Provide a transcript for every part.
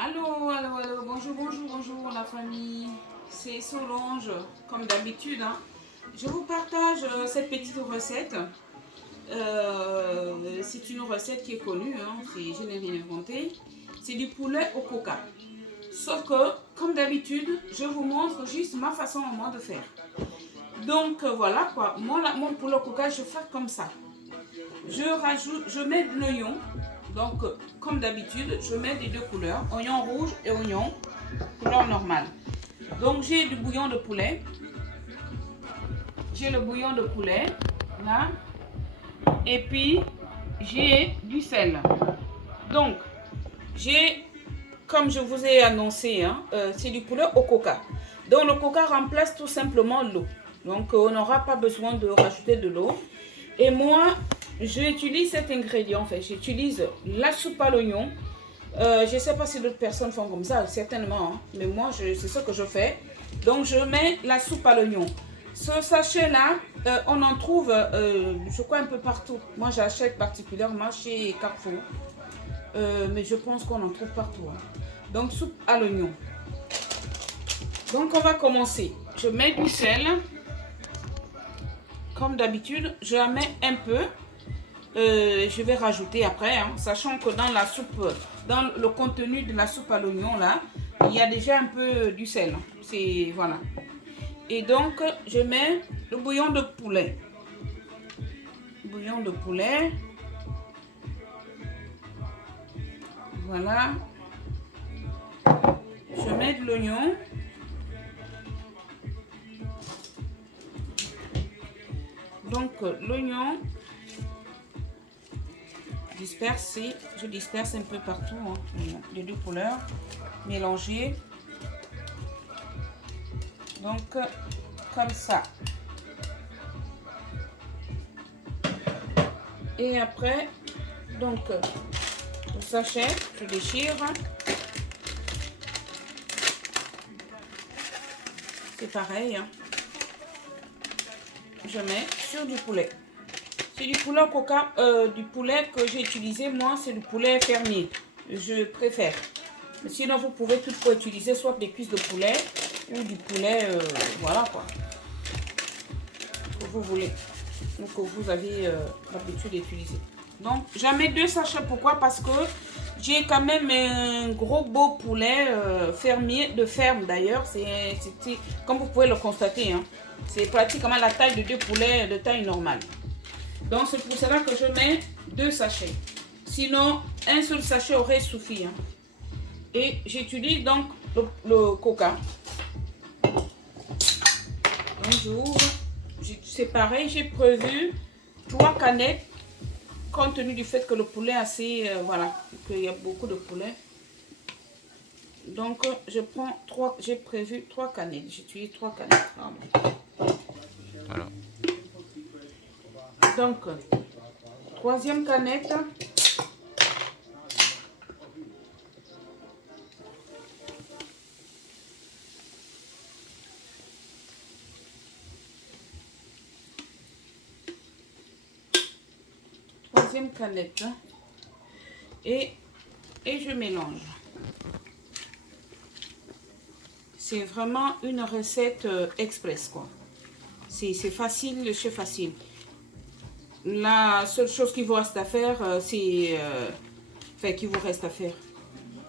Allô, allô, allô, bonjour, bonjour, bonjour la famille. C'est Solange, comme d'habitude. Je vous partage cette petite recette. C'est une recette qui est connue, je n'ai rien inventé. C'est du poulet au coca. Sauf que, comme d'habitude, je vous montre juste ma façon à moi de faire. Donc voilà quoi, moi mon poulet au coca, je fais comme ça. Je mets de l'oignon. Donc, comme d'habitude, je mets des deux couleurs, oignon rouge et oignon couleur normale. Donc, j'ai du bouillon de poulet. J'ai le bouillon de poulet, là. Et puis, j'ai du sel. Donc, comme je vous ai annoncé, c'est du poulet au coca. Donc, le coca remplace tout simplement l'eau. Donc, on n'aura pas besoin de rajouter de l'eau. Et moi, j'utilise cet ingrédient, en fait. J'utilise la soupe à l'oignon. Je ne sais pas si d'autres personnes font comme ça, certainement. Mais moi, c'est ce que je fais. Donc, je mets la soupe à l'oignon. Ce sachet-là, on en trouve, je crois, un peu partout. Moi, j'achète particulièrement chez Carrefour. Mais je pense qu'on en trouve partout. Donc, soupe à l'oignon. Donc, on va commencer. Je mets du sel. Comme d'habitude, je la mets un peu. Je vais rajouter après, sachant que dans la soupe, dans le contenu de la soupe à l'oignon, là, il y a déjà un peu du sel. C'est, voilà. Et donc, je mets le bouillon de poulet. Bouillon de poulet. Voilà. Je mets de l'oignon. Donc, l'oignon, je disperse un peu partout, les deux couleurs, mélangées. Donc, comme ça. Et après, donc, le sachet, je déchire. C'est pareil, je mets sur du poulet. C'est du poulet au coca, du poulet que j'ai utilisé, moi, c'est du poulet fermier. Je préfère. Mais sinon, vous pouvez toutefois utiliser soit des cuisses de poulet ou du poulet, voilà quoi. Que vous voulez. Ou que vous avez l'habitude d'utiliser. Donc, j'en mets 2 sachets. Pourquoi? Parce que j'ai quand même un gros beau poulet fermier, de ferme d'ailleurs. C'est comme vous pouvez le constater, c'est pratiquement la taille de 2 poulets de taille normale. Donc, c'est pour cela que je mets 2 sachets. Sinon, un seul sachet aurait suffi. Et j'utilise donc le coca. Donc, j'ouvre. C'est pareil, j'ai prévu 3 canettes. Compte tenu du fait que le poulet est assez, voilà, qu'il y a beaucoup de poulet. Donc, je prends 3, j'ai prévu 3 canettes. J'utilise 3 canettes. Voilà. Donc, 3e canette. Canette et je mélange. C'est vraiment une recette express quoi. C'est facile, c'est facile. La seule chose qu'il vous reste à faire,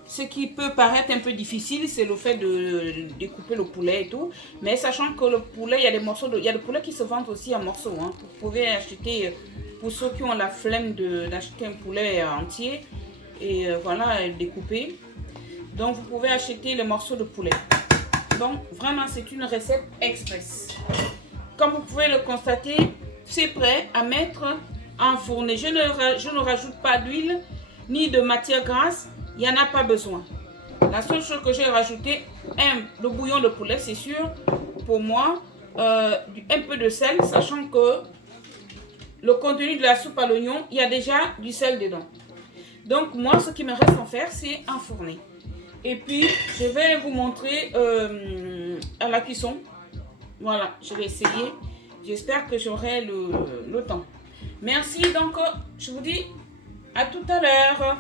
ce qui peut paraître un peu difficile, c'est le fait de découper le poulet et tout. Mais sachant que le poulet, il y a des morceaux, il y a des poulets qui se vendent aussi en morceaux. Vous pouvez acheter, pour ceux qui ont la flemme d'acheter un poulet entier, et voilà, découpé. Donc vous pouvez acheter les morceaux de poulet. Donc vraiment, c'est une recette express. Comme vous pouvez le constater, c'est prêt à mettre en fourne. Je ne rajoute pas d'huile ni de matière grasse. Il n'y en a pas besoin. La seule chose que j'ai rajouté, le bouillon de poulet, c'est sûr, pour moi, un peu de sel, sachant que le contenu de la soupe à l'oignon, il y a déjà du sel dedans. Donc moi, ce qui me reste à faire, c'est enfourner. Et puis, je vais vous montrer à la cuisson. Voilà, je vais essayer. J'espère que j'aurai le temps. Merci, donc je vous dis à tout à l'heure.